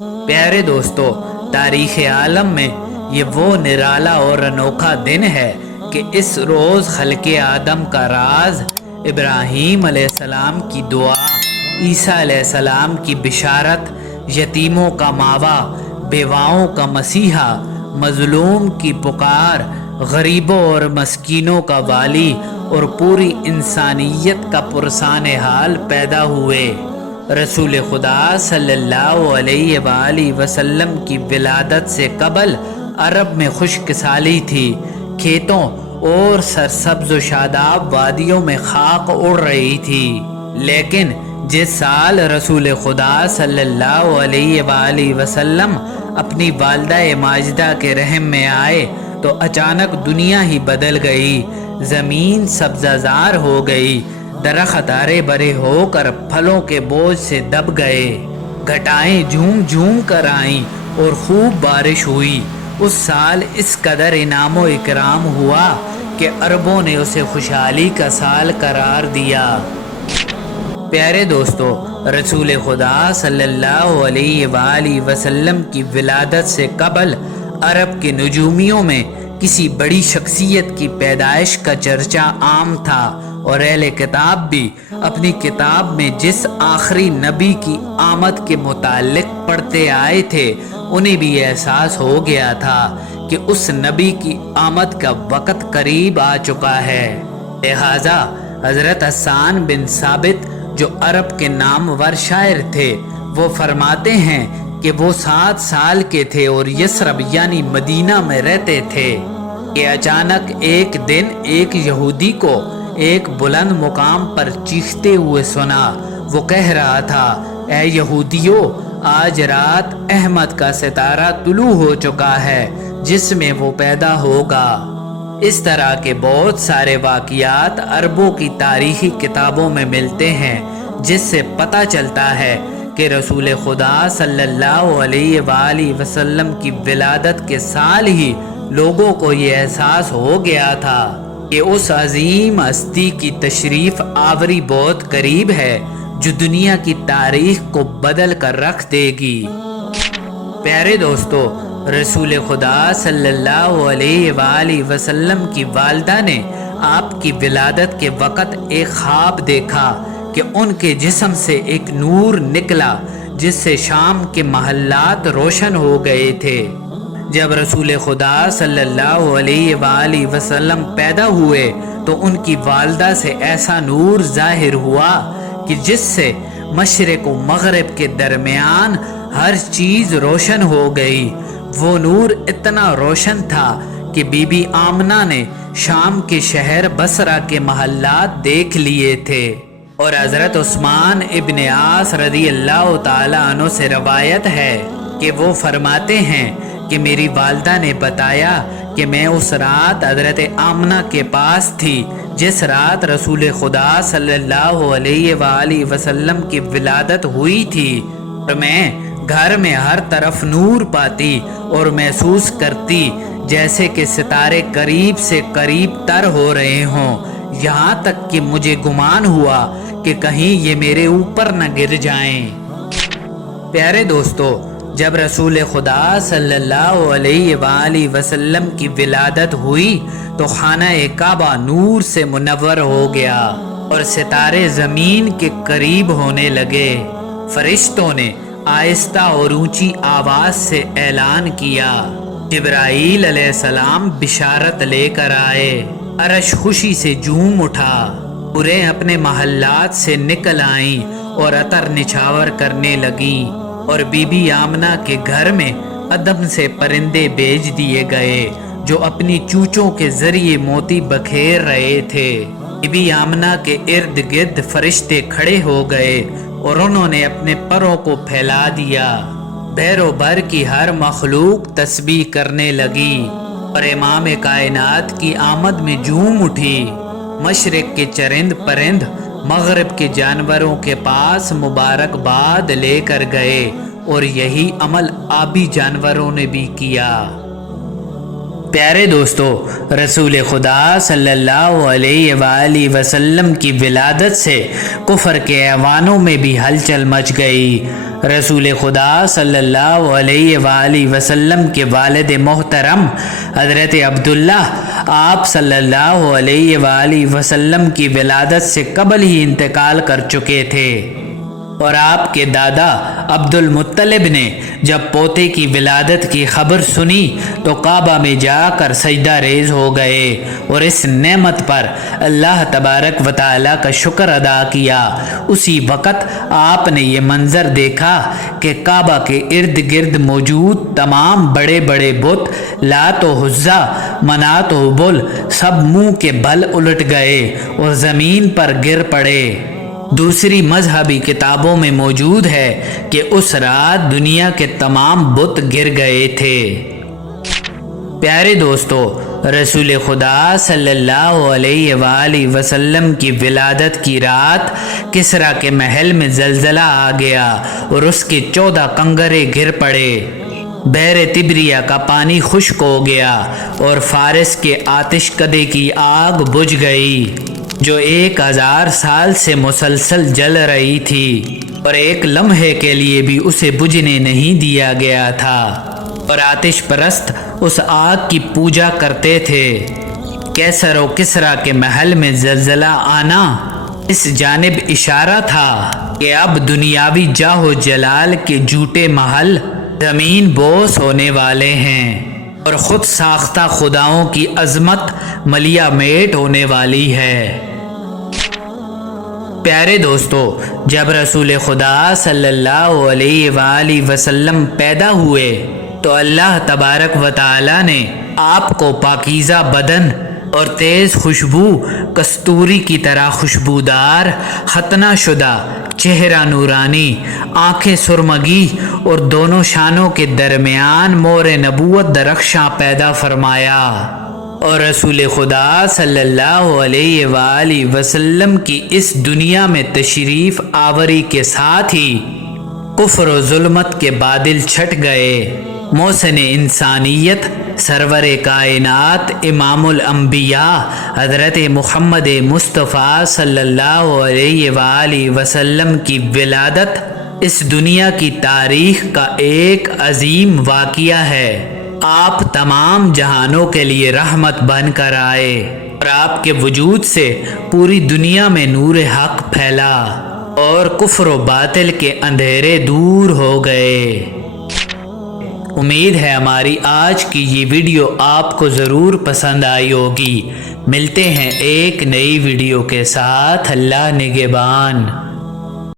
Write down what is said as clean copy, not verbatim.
پیارے دوستو، تاریخ عالم میں یہ وہ نرالا اور انوکھا دن ہے کہ اس روز خلق آدم کا راز، ابراہیم علیہ السلام کی دعا، عیسیٰ علیہ السلام کی بشارت، یتیموں کا ماوا، بیواؤں کا مسیحا، مظلوم کی پکار، غریبوں اور مسکینوں کا والی اور پوری انسانیت کا پرسان حال پیدا ہوئے۔ رسول خدا صلی اللہ علیہ وآلہ وسلم کی ولادت سے قبل عرب میں خشک سالی تھی، کھیتوں اور سرسبز و شاداب وادیوں میں خاک اڑ رہی تھی۔ لیکن جس سال رسول خدا صلی اللہ علیہ وآلہ وسلم اپنی والدہ ماجدہ کے رحم میں آئے تو اچانک دنیا ہی بدل گئی، زمین سبزہ زار ہو گئی، درخت ہرے بھرے ہو کر پھلوں کے بوجھ سے دب گئے، گھٹائیں جھوم جھوم کر آئیں اور خوب بارش ہوئی۔ اس سال اس قدر انعام و اکرام ہوا کہ عربوں نے اسے خوشحالی کا سال قرار دیا۔ پیارے دوستو، رسول خدا صلی اللہ علیہ وآلہ وسلم کی ولادت سے قبل عرب کے نجومیوں میں کسی بڑی شخصیت کی پیدائش کا چرچا عام تھا، اور اہل کتاب بھی اپنی کتاب میں جس آخری نبی کی آمد کے متعلق پڑھتے آئے تھے، انہیں بھی احساس ہو گیا تھا کہ اس نبی کی آمد کا وقت قریب آ چکا ہے۔ لہٰذا حضرت حسان بن ثابت، جو عرب کے نامور شاعر تھے، وہ فرماتے ہیں کہ وہ 7 سال کے تھے اور یثرب یعنی مدینہ میں رہتے تھے کہ اچانک ایک دن ایک یہودی کو ایک بلند مقام پر چیختے ہوئے سنا۔ وہ کہہ رہا تھا، اے یہودیو، آج رات احمد کا ستارہ طلوع ہو چکا ہے جس میں وہ پیدا ہوگا۔ اس طرح کے بہت سارے واقعات عربوں کی تاریخی کتابوں میں ملتے ہیں، جس سے پتہ چلتا ہے کہ رسول خدا صلی اللہ علیہ وآلہ وسلم کی ولادت کے سال ہی لوگوں کو یہ احساس ہو گیا تھا کہ اس عظیم ہستی کی تشریف آوری بہت قریب ہے جو دنیا کی تاریخ کو بدل کر رکھ دے گی۔ پیارے دوستو، رسول خدا صلی اللہ علیہ وآلہ وسلم کی والدہ نے آپ کی ولادت کے وقت ایک خواب دیکھا کہ ان کے جسم سے ایک نور نکلا جس سے شام کے محلات روشن ہو گئے تھے۔ جب رسول خدا صلی اللہ علیہ وآلہ وسلم پیدا ہوئے تو ان کی والدہ سے ایسا نور ظاہر ہوا کہ جس سے مشرق و مغرب کے درمیان ہر چیز روشن ہو گئی۔ وہ نور اتنا روشن تھا کہ بی بی آمنہ نے شام کے شہر بصرہ کے محلات دیکھ لیے تھے، اور حضرت عثمان ابن عاص رضی اللہ تعالیٰ عنہ سے روایت ہے کہ وہ فرماتے ہیں کہ میری والدہ نے بتایا کہ میں اس رات حضرت آمنہ کے پاس تھی جس رات رسول خدا صلی اللہ علیہ وآلہ وسلم کی ولادت ہوئی تھی، اور میں گھر میں ہر طرف نور پاتی اور محسوس کرتی جیسے کہ ستارے قریب سے قریب تر ہو رہے ہوں، یہاں تک کہ مجھے گمان ہوا کہ کہیں یہ میرے اوپر نہ گر جائیں۔ پیارے دوستو، جب رسول خدا صلی اللہ علیہ وآلہ وسلم کی ولادت ہوئی تو خانہ کعبہ نور سے منور ہو گیا اور ستارے زمین کے قریب ہونے لگے۔ فرشتوں نے آہستہ اور اونچی آواز سے اعلان کیا، جبرائیل علیہ السلام بشارت لے کر آئے۔ عرش خوشی سے جھوم اٹھا، حوریں اپنے محلات سے نکل آئیں اور عطر نچھاور کرنے لگیں، اور بی بی آمنہ کے گھر میں عدم سے پرندے بھیج دیے گئے جو اپنی چونچوں کے ذریعے موتی بکھیر رہے تھے۔ بی بی آمنہ کے ارد گرد فرشتے کھڑے ہو گئے اور انہوں نے اپنے پروں کو پھیلا دیا۔ بحر و بر کی ہر مخلوق تسبیح کرنے لگی اور امام کائنات کی آمد میں جھوم اٹھی۔ مشرق کے چرند پرند مغرب کے جانوروں کے پاس مبارکباد لے کر گئے، اور یہی عمل آبی جانوروں نے بھی کیا۔ پیارے دوستو، رسول خدا صلی اللہ علیہ وآلہ وسلم کی ولادت سے کفر کے ایوانوں میں بھی ہلچل مچ گئی۔ رسول خدا صلی اللہ علیہ وآلہ وسلم کے والد محترم حضرت عبداللہ آپ صلی اللہ علیہ وآلہ وسلم کی ولادت سے قبل ہی انتقال کر چکے تھے، اور آپ کے دادا عبد المطلب نے جب پوتے کی ولادت کی خبر سنی تو کعبہ میں جا کر سجدہ ریز ہو گئے اور اس نعمت پر اللہ تبارک و تعالیٰ کا شکر ادا کیا۔ اسی وقت آپ نے یہ منظر دیکھا کہ کعبہ کے ارد گرد موجود تمام بڑے بڑے بت لات و عزیٰ، منات و ہبل سب منہ کے بل الٹ گئے اور زمین پر گر پڑے۔ دوسری مذہبی کتابوں میں موجود ہے کہ اس رات دنیا کے تمام بت گر گئے تھے۔ پیارے دوستو، رسول خدا صلی اللہ علیہ وآلہ وسلم کی ولادت کی رات کسریٰ کے محل میں زلزلہ آ گیا اور اس کے 14 کنگرے گر پڑے۔ بحر تبریہ کا پانی خشک ہو گیا اور فارس کے آتش کدے کی آگ بجھ گئی جو 1000 سال سے مسلسل جل رہی تھی، اور ایک لمحے کے لیے بھی اسے بجھنے نہیں دیا گیا تھا، اور آتش پرست اس آگ کی پوجا کرتے تھے۔ کیسر و کسریٰ کے محل میں زلزلہ آنا اس جانب اشارہ تھا کہ اب دنیاوی جاہ و جلال کے جھوٹے محل زمین بوس ہونے والے ہیں اور خود ساختہ خداؤں کی عظمت ملیا میٹ ہونے والی ہے۔ پیارے دوستو، جب رسول خدا صلی اللہ علیہ وآلہ وسلم پیدا ہوئے تو اللہ تبارک و تعالی نے آپ کو پاکیزہ بدن اور تیز خوشبو کستوری کی طرح خوشبودار، ختنہ شدہ، چہرہ نورانی، آنکھیں سرمگی اور دونوں شانوں کے درمیان مور نبوت درخشاں پیدا فرمایا، اور رسول خدا صلی اللہ علیہ وآلہ وسلم کی اس دنیا میں تشریف آوری کے ساتھ ہی کفر و ظلمت کے بادل چھٹ گئے۔ محسن انسانیت، سرور کائنات، امام الانبیاء حضرت محمد مصطفیٰ صلی اللہ علیہ وآلہ وسلم کی ولادت اس دنیا کی تاریخ کا ایک عظیم واقعہ ہے۔ آپ تمام جہانوں کے لیے رحمت بن کر آئے اور آپ کے وجود سے پوری دنیا میں نور حق پھیلا اور کفر و باطل کے اندھیرے دور ہو گئے۔ امید ہے ہماری آج کی یہ ویڈیو آپ کو ضرور پسند آئی ہوگی۔ ملتے ہیں ایک نئی ویڈیو کے ساتھ۔ اللہ نگہبان۔